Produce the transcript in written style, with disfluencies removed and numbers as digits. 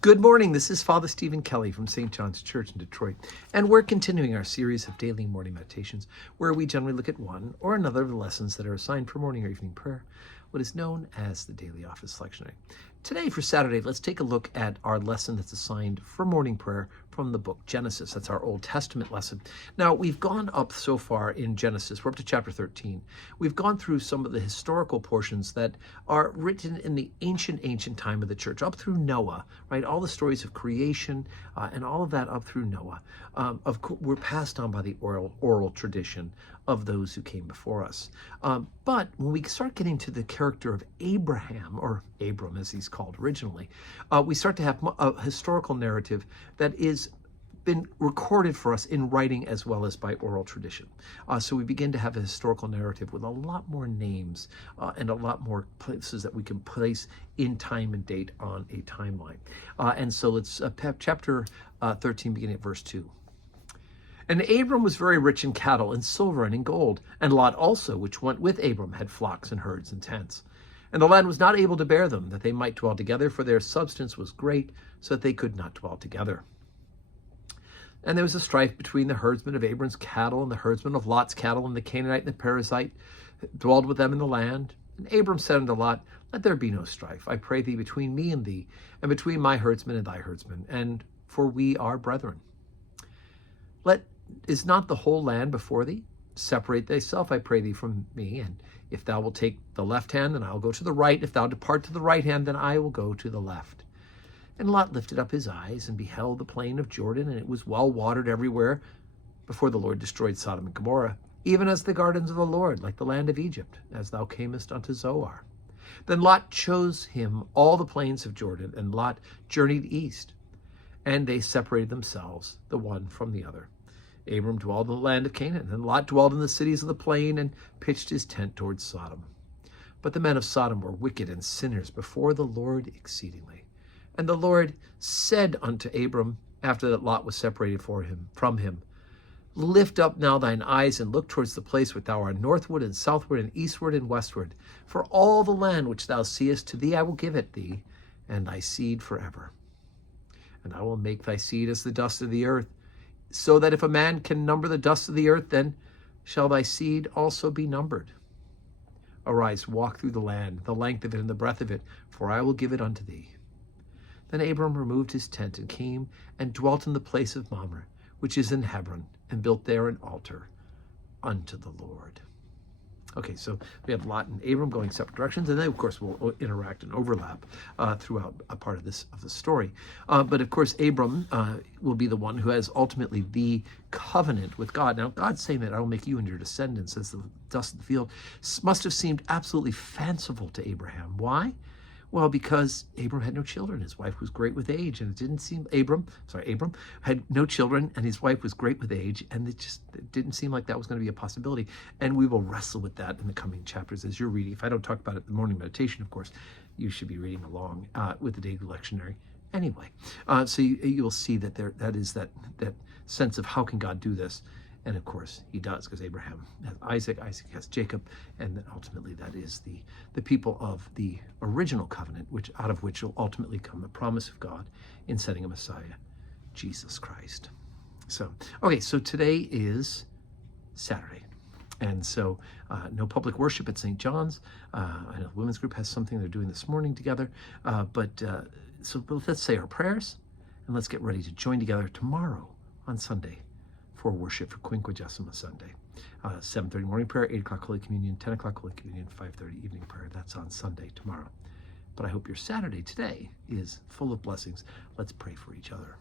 Good morning. This is Father Stephen Kelly from St. John's Church in Detroit, and we're continuing our series of daily morning meditations where we generally look at one or another of the lessons that are assigned for morning or evening prayer, what is known as the Daily Office Lectionary. Today, for Saturday, let's take a look at our lesson that's assigned for morning prayer from the book Genesis. That's our Old Testament lesson. Now, we've gone up so far in Genesis. We're up to chapter 13. We've gone through some of the historical portions that are written in the ancient time of the church, up through Noah, right? All the stories of creation and all of that up through Noah were passed on by the oral tradition of those who came before us. But when we start getting to the character of Abraham, or Abram as he's called originally, we start to have a historical narrative that is been recorded for us in writing as well as by oral tradition. So we begin to have a historical narrative with a lot more names and a lot more places that we can place in time and date on a timeline. And so let's chapter 13, beginning at verse 2. And Abram was very rich in cattle and silver and in gold, and Lot also, which went with Abram, had flocks and herds and tents. And the land was not able to bear them, that they might dwell together, for their substance was great, so that they could not dwell together. And there was a strife between the herdsmen of Abram's cattle and the herdsmen of Lot's cattle, and the Canaanite and the Perizzite dwelled with them in the land. And Abram said unto Lot, Let there be no strife, I pray thee, between me and thee, and between my herdsmen and thy herdsmen, and for we are brethren. Is not the whole land before thee? Separate thyself, I pray thee, from me, and if thou wilt take the left hand, then I will go to the right. If thou depart to the right hand, then I will go to the left. And Lot lifted up his eyes and beheld the plain of Jordan, and it was well watered everywhere before the Lord destroyed Sodom and Gomorrah, even as the gardens of the Lord, like the land of Egypt, as thou camest unto Zoar. Then Lot chose him all the plains of Jordan, and Lot journeyed east, and they separated themselves, the one from the other. Abram dwelled in the land of Canaan, and Lot dwelled in the cities of the plain, and pitched his tent towards Sodom. But the men of Sodom were wicked and sinners before the Lord exceedingly. And the Lord said unto Abram, after that Lot was separated from him, Lift up now thine eyes, and look towards the place where thou art northward and southward and eastward and westward. For all the land which thou seest, to thee I will give it thee, and thy seed forever. And I will make thy seed as the dust of the earth, so that if a man can number the dust of the earth, then shall thy seed also be numbered. Arise, walk through the land, the length of it and the breadth of it, for I will give it unto thee. Then Abram removed his tent and came and dwelt in the place of Mamre, which is in Hebron, and built there an altar unto the Lord. Okay, so we have Lot and Abram going separate directions, and they, of course, will interact and overlap throughout a part of the story. But, of course, Abram will be the one who has ultimately the covenant with God. Now, God saying that I will make you and your descendants as the dust of the field must have seemed absolutely fanciful to Abraham. Why? Well, because Abram had no children. His wife was great with age, and it didn't seem Abram had no children, and his wife was great with age, and it didn't seem like that was going to be a possibility. And we will wrestle with that in the coming chapters as you're reading. If I don't talk about it in the morning meditation, of course, you should be reading along with the daily lectionary anyway. So you will see that that is that sense of how can God do this. And of course, he does, because Abraham has Isaac, Isaac has Jacob, and then ultimately that is the people of the original covenant, out of which will ultimately come the promise of God in sending a Messiah, Jesus Christ. So today is Saturday. And so no public worship at St. John's. I know the women's group has something they're doing this morning together. But let's say our prayers, and let's get ready to join together tomorrow on Sunday for worship for Quinquagesima Sunday. 7:30 morning prayer, 8 o'clock Holy Communion, 10 o'clock Holy Communion, 5:30 evening prayer. That's on Sunday tomorrow. But I hope your Saturday today is full of blessings. Let's pray for each other.